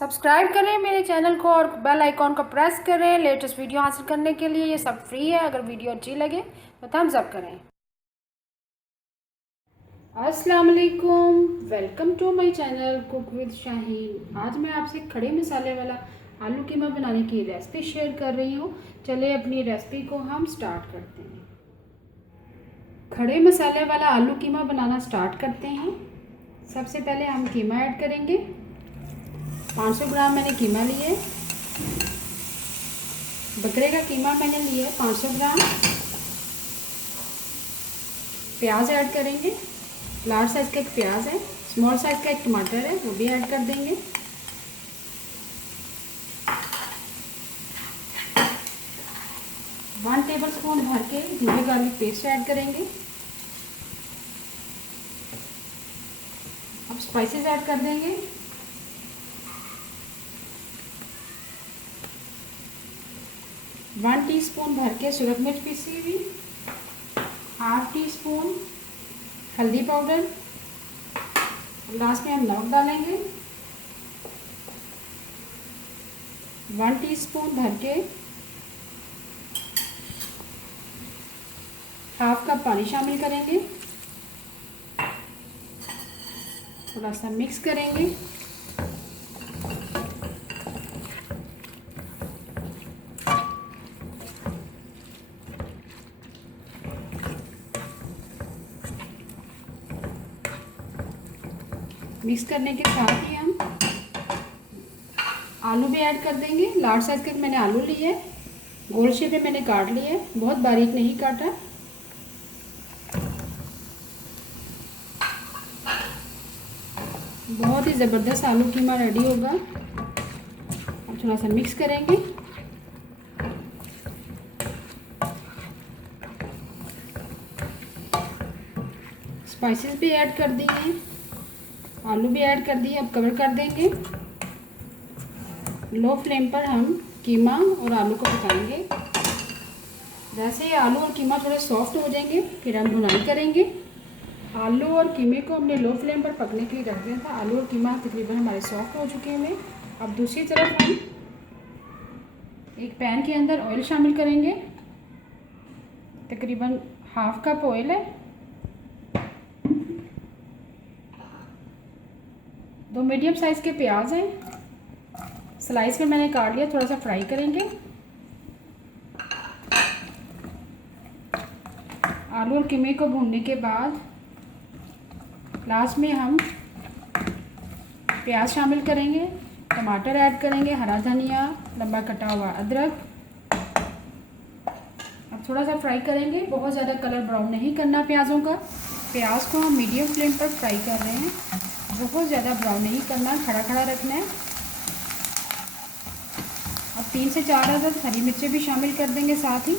Subscribe करें मेरे channel को और बेल आइकॉन को प्रेस करें लेटेस्ट वीडियो हासिल करने के लिए। ये सब फ्री है। अगर वीडियो अच्छी लगे तो थम्स अप करें। अस्सलाम वालेकुम, welcome to my channel cook with Shaheen. आज मैं आपसे खड़े मसाले वाला आलू कीमा बनाने की रेसिपी शेयर कर रही हूँ। चलिए अपनी रेसिपी को हम स्टार्ट करते हैं। खड़े मसाले वाला आलू कीमा बनाना स्टार्ट करते हैं। सबसे पहले हम कीमा ऐड करेंगे। 500 ग्राम मैंने कीमा लिए। बकरे का कीमा मैंने लिया है 500 ग्राम। प्याज ऐड करेंगे। लार्ज साइज़ का एक प्याज है, स्मॉल साइज़ का एक टमाटर है, वो भी ऐड कर देंगे। वन टेबल स्पून भर के जिंजर गार्लिक पेस्ट ऐड करेंगे। अब स्पाइसेस ऐड कर देंगे। वन टीस्पून भर के सूरज मिर्च पीसी हुई, हाफ टी स्पून हल्दी पाउडर, लास्ट में हम नमक डालेंगे। 1 टीस्पून भर के हाफ कप पानी शामिल करेंगे। थोड़ा सा मिक्स करेंगे। मिक्स करने के साथ ही हम आलू भी ऐड कर देंगे। लार्ज साइज़ के मैंने आलू लिए है, गोल शेप में मैंने काट लिया है, बहुत बारीक नहीं काटा। बहुत ही ज़बरदस्त आलू कीमा रेडी होगा। अब थोड़ा सा मिक्स करेंगे। स्पाइसेस भी ऐड कर दिए, आलू भी ऐड कर दिए। अब कवर कर देंगे। लो फ्लेम पर हम कीमा और आलू को पकाएंगे। जैसे ही आलू और कीमा थोड़े सॉफ्ट हो जाएंगे फिर हम भुनाई करेंगे। आलू और कीमे को हमने लो फ्लेम पर पकने के लिए रख दिया था। आलू और कीमा तकरीबन हमारे सॉफ्ट हो चुके हैं। अब दूसरी तरफ हम एक पैन के अंदर ऑयल शामिल करेंगे। तकरीबन हाफ कप ऑयल है। 2 मीडियम साइज़ के प्याज हैं, स्लाइस में मैंने काट लिया। थोड़ा सा फ्राई करेंगे। आलू और कीमे को भूनने के बाद लास्ट में हम प्याज शामिल करेंगे, टमाटर ऐड करेंगे, हरा धनिया, लंबा कटा हुआ अदरक। अब थोड़ा सा फ्राई करेंगे। बहुत ज़्यादा कलर ब्राउन नहीं करना प्याज़ों का। प्याज को हम मीडियम फ्लेम पर फ्राई कर रहे हैं, बहुत ज़्यादा ब्राउन नहीं करना, खड़ा खड़ा रखना है। अब 3 से 4 अदद हरी मिर्चें भी शामिल कर देंगे साथ ही।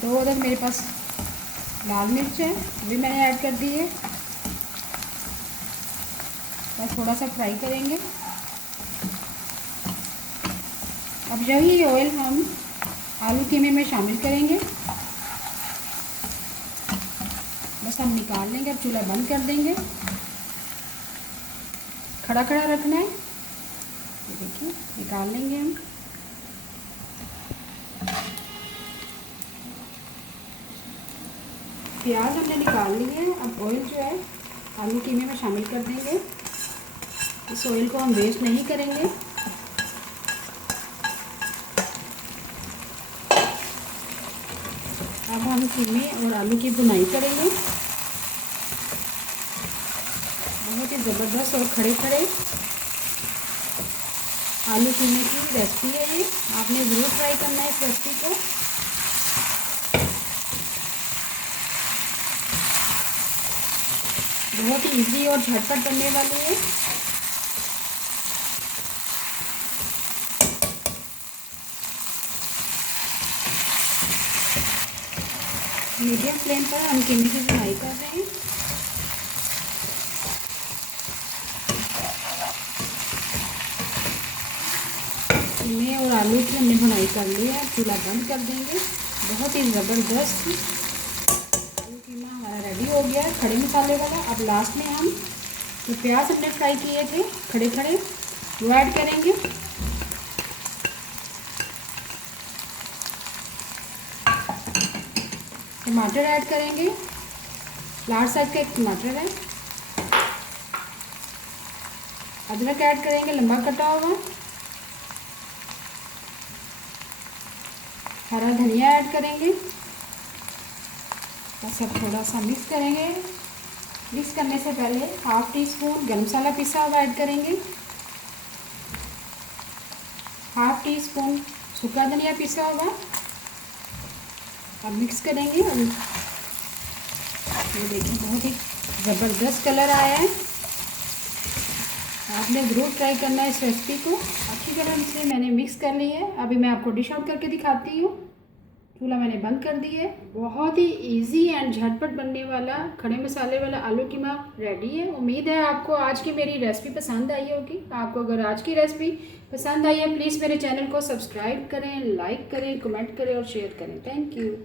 2 अदद मेरे पास लाल मिर्च है, वो भी मैंने ऐड कर दी है। बस थोड़ा सा फ्राई करेंगे। अब यही ऑयल हम आलू कीमे में शामिल करेंगे। बस हम निकाल लेंगे। अब चूल्हा बंद कर देंगे। खड़ा खड़ा रखना है। ये देखिए, निकाल लेंगे हम। प्याज हमने निकाल लिए है। अब ऑयल जो है आलू कीमे में शामिल कर देंगे। इस ऑयल को हम वेस्ट नहीं करेंगे। अब हम कीमे और आलू की भुनाई करेंगे। बहुत ही ज़बरदस्त और खड़े खड़े आलू कीमे की रेसिपी है ये। आपने ज़रूर ट्राई करना है इस रेसिपी को। बहुत ही इजी और झटपट बनने वाली है। मीडियम फ्लेम पर हम कीमे की भुनाई कर रहे हैं। कीमे और आलू की हमने भुनाई कर ली है। चूल्हा बंद कर देंगे। बहुत ही ज़बरदस्त आलू कीमा हमारा रेडी हो गया है खड़े मसाले वाला। अब लास्ट में हम तो प्याज हमने फ्राई किए थे खड़े खड़े, वो ऐड करेंगे। टमाटर ऐड करेंगे, लार्ज साइज का एक टमाटर है। अदरक ऐड करेंगे लंबा कटा हुआ। हरा धनिया ऐड करेंगे। और सब थोड़ा सा मिक्स करेंगे। मिक्स करने से पहले हाफ टी स्पून गरम मसाला पिसा हुआ ऐड करेंगे। हाफ टी स्पून सूखा धनिया पिसा हुआ। अब मिक्स करेंगे। और ये देखिए बहुत ही ज़बरदस्त कलर आया है। आपने ज़रूर ट्राई करना है इस रेसिपी को। अच्छी तरह से मैंने मिक्स कर ली है। अभी मैं आपको डिश आउट करके दिखाती हूँ। चूल्हा मैंने बंद कर दिया है। बहुत ही इजी एंड झटपट बनने वाला खड़े मसाले वाला आलू कीमा रेडी है। उम्मीद है आपको आज की मेरी रेसिपी पसंद आई होगी। आपको अगर आज की रेसिपी पसंद आई है प्लीज़ मेरे चैनल को सब्सक्राइब करें, लाइक करें, कमेंट करें और शेयर करें। Thank you.